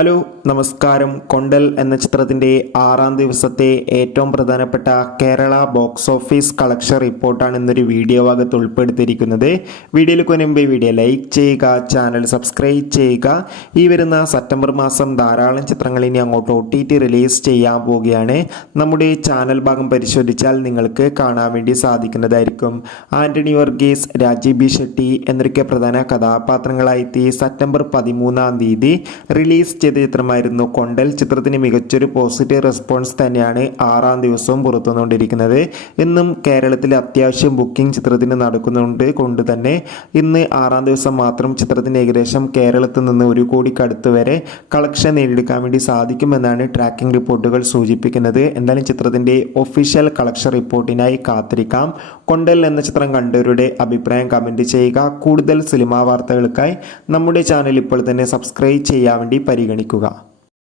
Hello നമസ്കാരം. കൊണ്ടൽ എന്ന ചിത്രത്തിൻ്റെ 6-ാം ദിവസത്തെ ഏറ്റവും പ്രധാനപ്പെട്ട കേരള ബോക്സ് ഓഫീസ് കളക്ഷൻ റിപ്പോർട്ടാണ് ഇന്നൊരു വീഡിയോ ഭാഗത്ത് ഉൾപ്പെടുത്തിയിരിക്കുന്നത്. വീഡിയോയിലേക്ക് മുൻപ് വീഡിയോ ലൈക്ക് ചെയ്യുക, ചാനൽ സബ്സ്ക്രൈബ് ചെയ്യുക. ഈ വരുന്ന സെപ്റ്റംബർ മാസം ധാരാളം ചിത്രങ്ങൾ ഇനി അങ്ങോട്ട് OTT റിലീസ് ചെയ്യാൻ പോവുകയാണ്. നമ്മുടെ ചാനൽ ഭാഗം പരിശോധിച്ചാൽ നിങ്ങൾക്ക് കാണാൻ വേണ്ടി സാധിക്കുന്നതായിരിക്കും. ആൻ്റണി വർഗീസ്, രാജീവ് ബി ഷെട്ടി എന്നൊക്കെ പ്രധാന കഥാപാത്രങ്ങളായി സെപ്റ്റംബർ 13-ാം തീയതി റിലീസ് ചെയ്ത ചിത്രമായിരുന്നു കൊണ്ടൽ. ചിത്രത്തിന് മികച്ചൊരു പോസിറ്റീവ് റെസ്പോൺസ് തന്നെയാണ് 6-ാം ദിവസവും പുറത്തുവന്നുകൊണ്ടിരിക്കുന്നത്. ഇന്നും കേരളത്തിൽ അത്യാവശ്യം ബുക്കിംഗ് ചിത്രത്തിന് നടക്കുന്നുണ്ട് കൊണ്ട് തന്നെ ഇന്ന് 6-ാം ദിവസം മാത്രം ചിത്രത്തിന് ഏകദേശം കേരളത്തിൽ നിന്ന് 1 കോടിക്കടുത്ത് വരെ കളക്ഷൻ നേടിയെടുക്കാൻ വേണ്ടി സാധിക്കുമെന്നാണ് ട്രാക്കിംഗ് റിപ്പോർട്ടുകൾ സൂചിപ്പിക്കുന്നത്. എന്തായാലും ചിത്രത്തിൻ്റെ ഒഫീഷ്യൽ കളക്ഷൻ റിപ്പോർട്ടിനായി കാത്തിരിക്കാം. കൊണ്ടൽ എന്ന ചിത്രം കണ്ടവരുടെ അഭിപ്രായം കമൻറ്റ് ചെയ്യുക. കൂടുതൽ സിനിമാ വാർത്തകൾക്കായി നമ്മുടെ ചാനൽ ഇപ്പോൾ തന്നെ സബ്സ്ക്രൈബ് ചെയ്യാൻ വേണ്ടി പരിഗണിക്കുക.